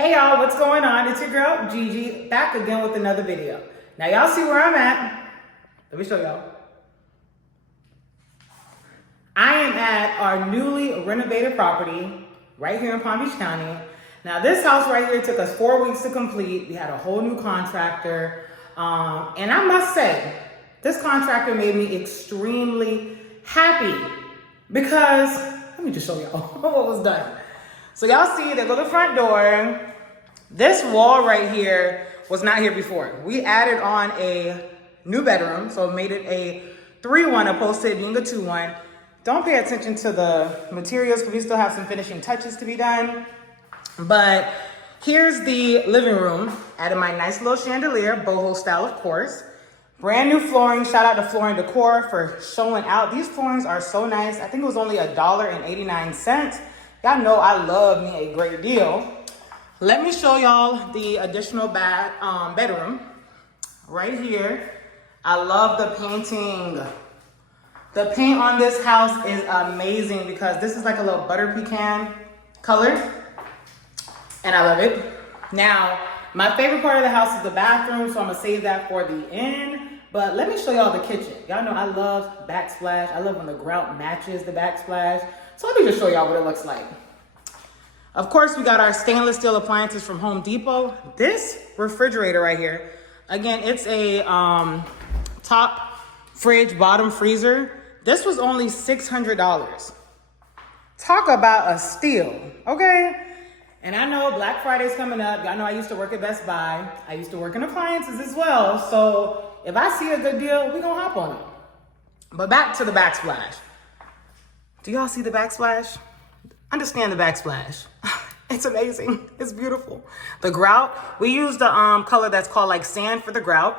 Hey y'all, what's going on? It's your girl Gigi back again with another video. Now y'all see where I'm at. Let me show y'all. I am at our newly renovated property right here in Palm Beach County. Now this house right here took us 4 weeks to complete. We had a whole new contractor. And I must say, this contractor made me extremely happy because, let me just show y'all what was done. So y'all see, there go the front door. This wall right here was not here before. We added on a new bedroom, so made it a 3-1 opposed to it being a 2-1. Don't pay attention to the materials because we still have some finishing touches to be done. But here's the living room. Added my nice little chandelier, boho style of course. Brand new flooring. Shout out to Flooring Decor for showing out. These floorings are so nice. I think it was only $1.89. Y'all know I love me a great deal. Let me show y'all the additional bedroom right here. I love the painting. The paint on this house is amazing because this is like a little butter pecan color, and I love it. Now, my favorite part of the house is the bathroom, so I'm gonna save that for the end. But let me show y'all the kitchen. Y'all know I love backsplash. I love when the grout matches the backsplash. So let me just show y'all what it looks like. Of course, we got our stainless steel appliances from Home Depot. This refrigerator right here, again, it's a top fridge, bottom freezer. This was only $600. Talk about a steal, okay? And I know Black Friday's coming up. Y'all know I used to work at Best Buy. I used to work in appliances as well. So if I see a good deal, we gonna hop on it. But back to the backsplash. Do y'all see the backsplash? Understand the backsplash. It's amazing. It's beautiful. The grout, we used the color that's called like sand for the grout.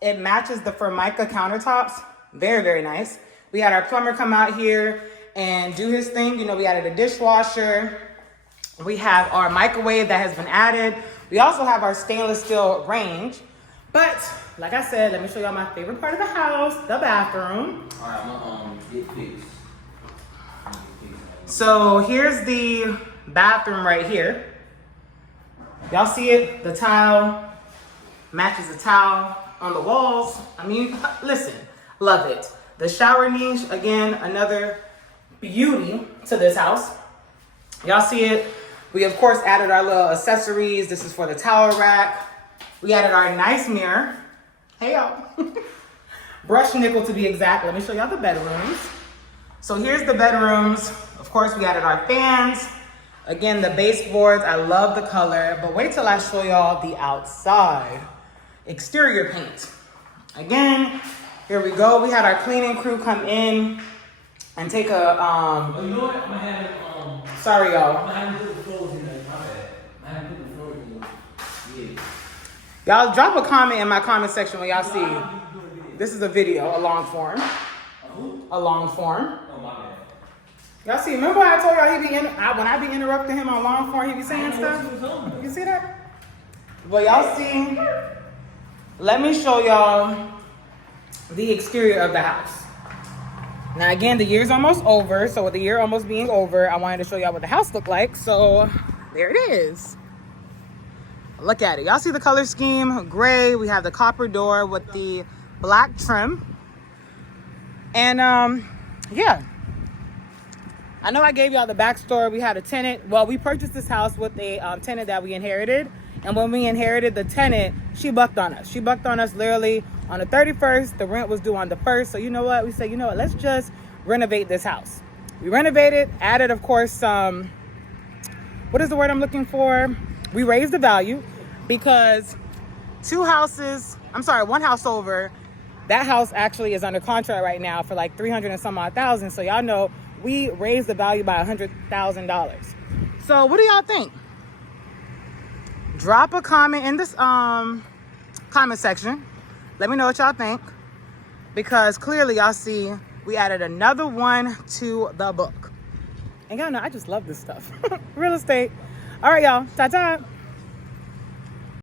It matches the Formica countertops. Very, very nice. We had our plumber come out here and do his thing. You know, we added a dishwasher. We have our microwave that has been added. We also have our stainless steel range. But like I said, let me show y'all my favorite part of the house, the bathroom. All right, I'm gonna get fixed. So here's the bathroom right here. Y'all see it? The tile matches the tile on the walls. I mean, listen, love it. The shower niche, again, another beauty to this house. Y'all see it? We, of course, added our little accessories. This is for the towel rack. We added our nice mirror. Hey, y'all. Brushed nickel to be exact. Let me show y'all the bedrooms. So here's the bedrooms. Of course, we added our fans. Again, the baseboards. I love the color. But wait till I show y'all the outside. Exterior paint. Again, here we go. We had our cleaning crew come in and take a... Oh, you know what? I'm gonna have sorry, y'all. I'm gonna have to put the floors in there. My bad. I'm gonna have to put the floors in there. Yeah. Y'all drop a comment in my comment section when y'all see. This is a video, a long form. A long form. Oh, my bad. Y'all see, remember I told y'all when I be interrupting him on long form, he be saying stuff? You see that? Well, y'all see, let me show y'all the exterior of the house. Now again, the year's almost over. So with the year almost being over, I wanted to show y'all what the house looked like. So there it is. Look at it. Y'all see the color scheme? Gray. We have the copper door with the black trim. And yeah. I know I gave y'all the backstory. We had a tenant. Well, we purchased this house with a tenant that we inherited. And when we inherited the tenant, she bucked on us. She bucked on us literally on the 31st. The rent was due on the 1st. So you know what? We said, you know what? Let's just renovate this house. We renovated, added, of course, some, what is the word I'm looking for? We raised the value because one house over, that house actually is under contract right now for like 300 and some odd thousand. So y'all know we raised the value by $100,000. So what do y'all think? Drop a comment in this comment section. Let me know what y'all think. Because clearly y'all see we added another one to the book. And y'all know I just love this stuff. Real estate. All right, y'all. Ta-ta.